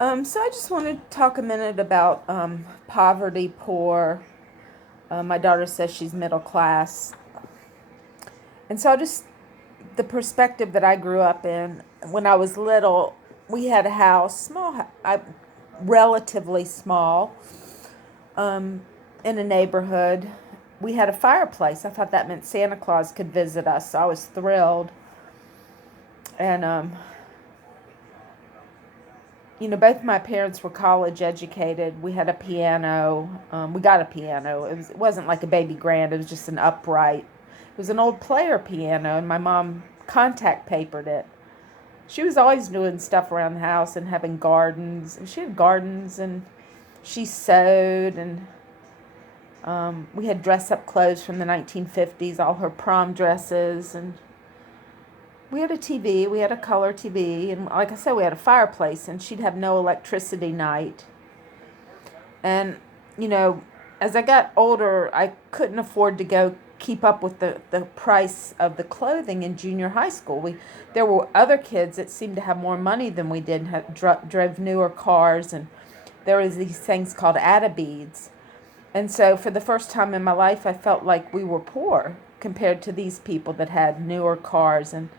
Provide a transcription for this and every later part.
So I just want to talk a minute about poverty, poor. My daughter says she's middle class. And so the perspective that I grew up in, when I was little, we had a house, relatively small, um, in a neighborhood. We had a fireplace. I thought that meant Santa Claus could visit us, so I was thrilled. And both my parents were college educated. We had a piano. We got a piano. It wasn't like a baby grand. It was just an upright. It was an old player piano, and my mom contact papered it. She was always doing stuff around the house and having gardens. And she had gardens, and she sewed, and we had dress up clothes from the 1950s, all her prom dresses, and we had a TV, we had a color TV, and like I said, we had a fireplace, and she'd have no electricity night. And, you know, as I got older, I couldn't afford to go keep up with the price of the clothing in junior high school. There were other kids that seemed to have more money than we did, and drove newer cars, and there was these things called Beads. And so for the first time in my life, I felt like we were poor compared to these people that had newer cars, and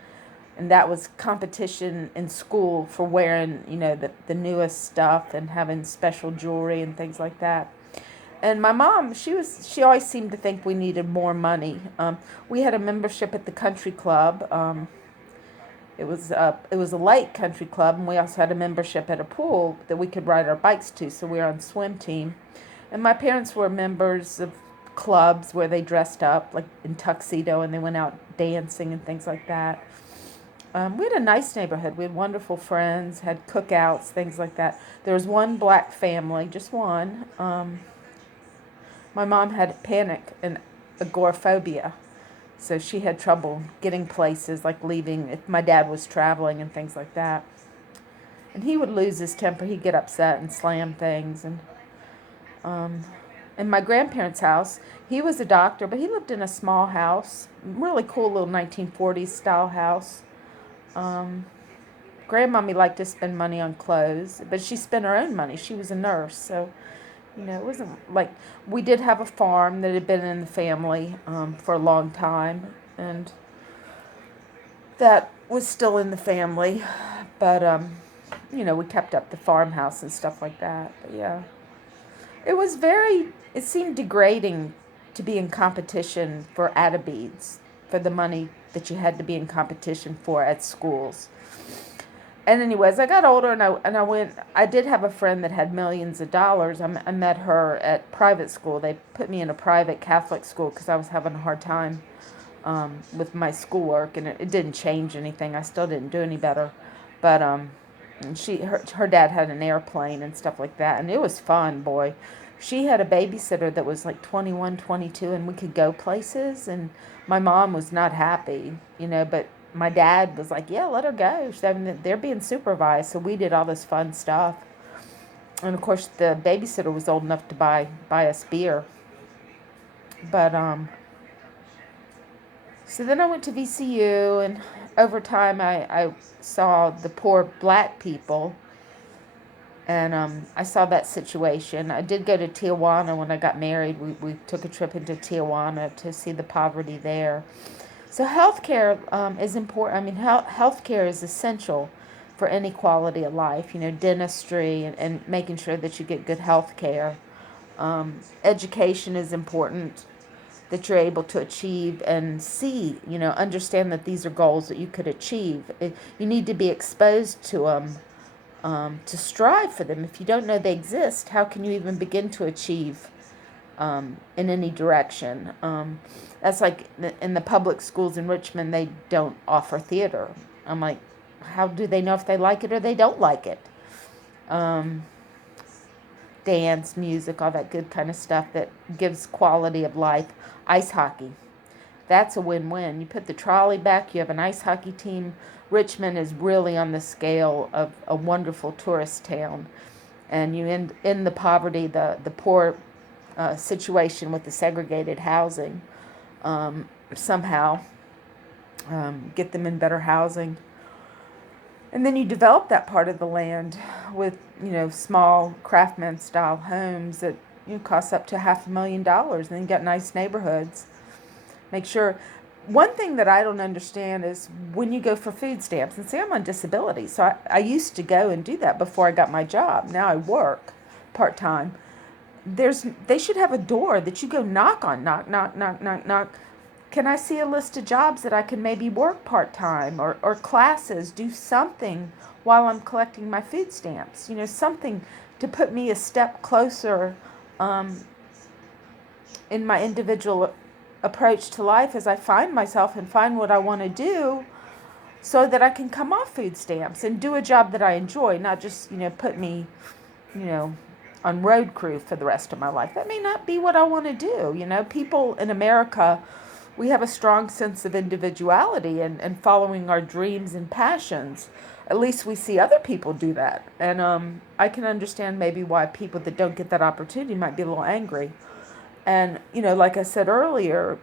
that was competition in school for wearing, the newest stuff and having special jewelry and things like that. And my mom, she always seemed to think we needed more money. We had a membership at the country club. It was a lake country club, and we also had a membership at a pool that we could ride our bikes to. So we were on swim team, and my parents were members of clubs where they dressed up like in tuxedo and they went out dancing and things like that. We had a nice neighborhood. We had wonderful friends, had cookouts, things like that. There was one black family, just one. My mom had panic and agoraphobia, so she had trouble getting places, like leaving if my dad was traveling and things like that. And he would lose his temper. He'd get upset and slam things. And um, in my grandparents' house, he was a doctor, but he lived in a small house, really cool little 1940s style house. Um, Grandmommy liked to spend money on clothes, but she spent her own money. She was a nurse, so it wasn't like we did have a farm that had been in the family for a long time, and that was still in the family, but we kept up the farmhouse and stuff like that. But yeah, it seemed degrading to be in competition for beads, for the money that you had to be in competition for at schools. And anyways, I got older, I did have a friend that had millions of dollars. I met her at private school. They put me in a private Catholic school because I was having a hard time with my schoolwork, and it didn't change anything. I still didn't do any better. But her dad had an airplane and stuff like that, and it was fun, boy. She had a babysitter that was like 21, 22, and we could go places, and my mom was not happy, but my dad was like, yeah, let her go. They're being supervised, so we did all this fun stuff. And of course, the babysitter was old enough to buy us beer. But so then I went to VCU, and over time, I saw the poor black people, and I saw that situation. I did go to Tijuana when I got married. We took a trip into Tijuana to see the poverty there. So healthcare is important. I mean, healthcare is essential for any quality of life. Dentistry and making sure that you get good health care. Education is important, that you're able to achieve and see, understand that these are goals that you could achieve. You need to be exposed to them, to strive for them. If you don't know they exist, how can you even begin to achieve in any direction? That's like in the public schools in Richmond, they don't offer theater. I'm like, how do they know if they like it or they don't like it? Um, Dance, music, all that good kind of stuff that gives quality of life. Ice hockey. That's a win-win. You put the trolley back, you have an ice hockey team. Richmond is really on the scale of a wonderful tourist town. And you end in the poverty, the poor situation with the segregated housing. Somehow get them in better housing. And then you develop that part of the land with, small craftsman style homes that cost up to $500,000, and then you got nice neighborhoods. Make sure. One thing that I don't understand is when you go for food stamps, and say I'm on disability, so I used to go and do that before I got my job. Now I work part time. They should have a door that you go knock on, knock, knock, knock, knock, knock. Can I see a list of jobs that I can maybe work part time, or classes, do something while I'm collecting my food stamps? Something to put me a step closer in my individual approach to life as I find myself and find what I want to do, so that I can come off food stamps and do a job that I enjoy, not just, put me, on road crew for the rest of my life. That may not be what I want to do. People in America, we have a strong sense of individuality and following our dreams and passions. At least we see other people do that. And I can understand maybe why people that don't get that opportunity might be a little angry. And, like I said earlier,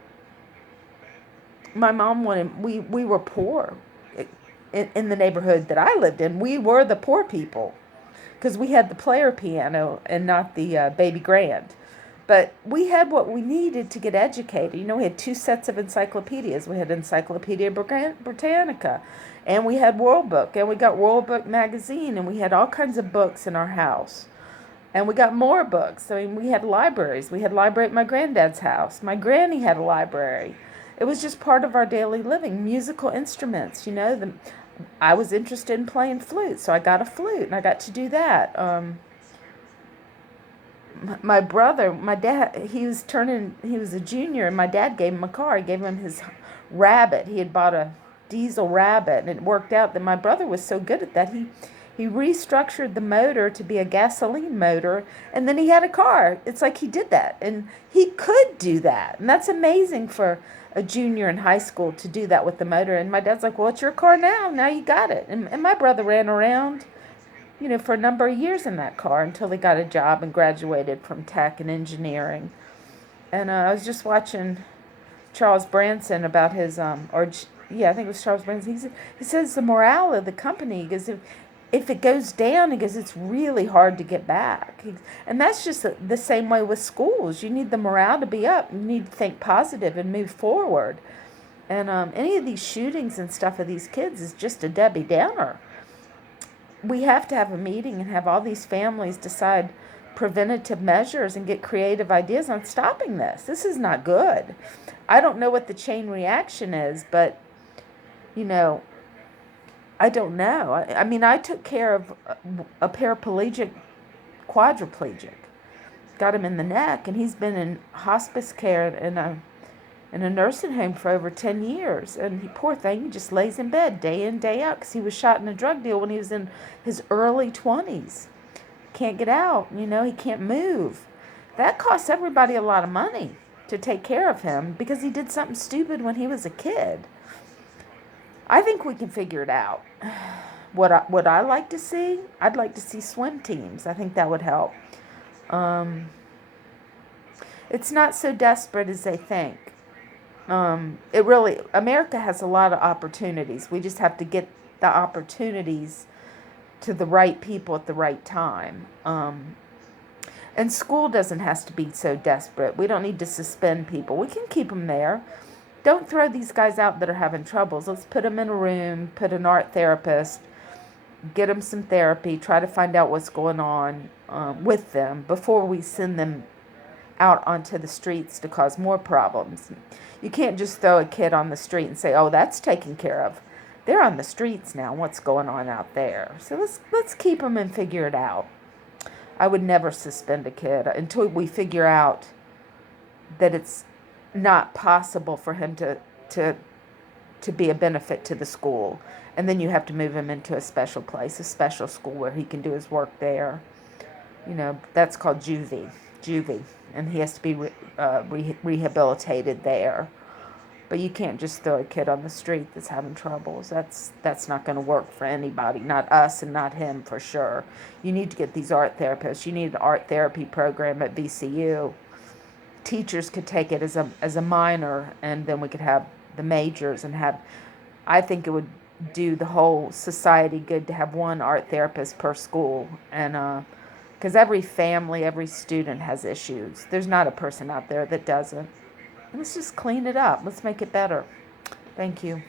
my mom we were poor in the neighborhood that I lived in. We were the poor people because we had the player piano and not the baby grand. But we had what we needed to get educated. We had 2 sets of encyclopedias. We had Encyclopedia Britannica, and we had World Book, and we got World Book magazine, and we had all kinds of books in our house. And we got more books. We had libraries. We had a library at my granddad's house. My granny had a library. It was just part of our daily living. Musical instruments, I was interested in playing flute, so I got a flute, and I got to do that. My brother, my dad, he was a junior, and my dad gave him a car. He gave him his Rabbit. He had bought a diesel Rabbit, and it worked out that my brother was so good at that, he restructured the motor to be a gasoline motor, and then he had a car. It's like he did that, and he could do that, and that's amazing for a junior in high school to do that with the motor. And my dad's like, well, it's your car now. Now you got it. And my brother ran around, for a number of years in that car until he got a job and graduated from tech and engineering. And I was just watching Charles Branson about his, I think it was Charles Branson. He says the morale of the company is if it goes down, he goes, it's really hard to get back. And that's just the same way with schools. You need the morale to be up. You need to think positive and move forward. And any of these shootings and stuff of these kids is just a Debbie Downer. We have to have a meeting and have all these families decide preventative measures and get creative ideas on stopping this. This is not good. I don't know what the chain reaction is, but, I don't know. I took care of a paraplegic quadriplegic. Got him in the neck, and he's been in hospice care in a nursing home for over 10 years. And poor thing, he just lays in bed day in, day out, because he was shot in a drug deal when he was in his early 20s. Can't get out, he can't move. That costs everybody a lot of money to take care of him because he did something stupid when he was a kid. I think we can figure it out. What I like to see, I'd like to see swim teams. I think that would help. It's not so desperate as they think. America has a lot of opportunities. We just have to get the opportunities to the right people at the right time. And school doesn't have to be so desperate. We don't need to suspend people. We can keep them there. Don't throw these guys out that are having troubles. Let's put them in a room, put an art therapist, get them some therapy, try to find out what's going on with them before we send them out onto the streets to cause more problems. You can't just throw a kid on the street and say, oh, that's taken care of. They're on the streets now. What's going on out there? So let's keep them and figure it out. I would never suspend a kid until we figure out that it's not possible for him to be a benefit to the school. And then you have to move him into a special place, a special school where he can do his work there. That's called juvie. And he has to be rehabilitated there. But you can't just throw a kid on the street that's having troubles. That's not going to work for anybody, not us and not him for sure. You need to get these art therapists. You need an art therapy program at VCU. Teachers could take it as a minor, and then we could have the majors and have. I think it would do the whole society good to have one art therapist per school. And because every family, every student has issues. There's not a person out there that doesn't. Let's just clean it up. Let's make it better. Thank you.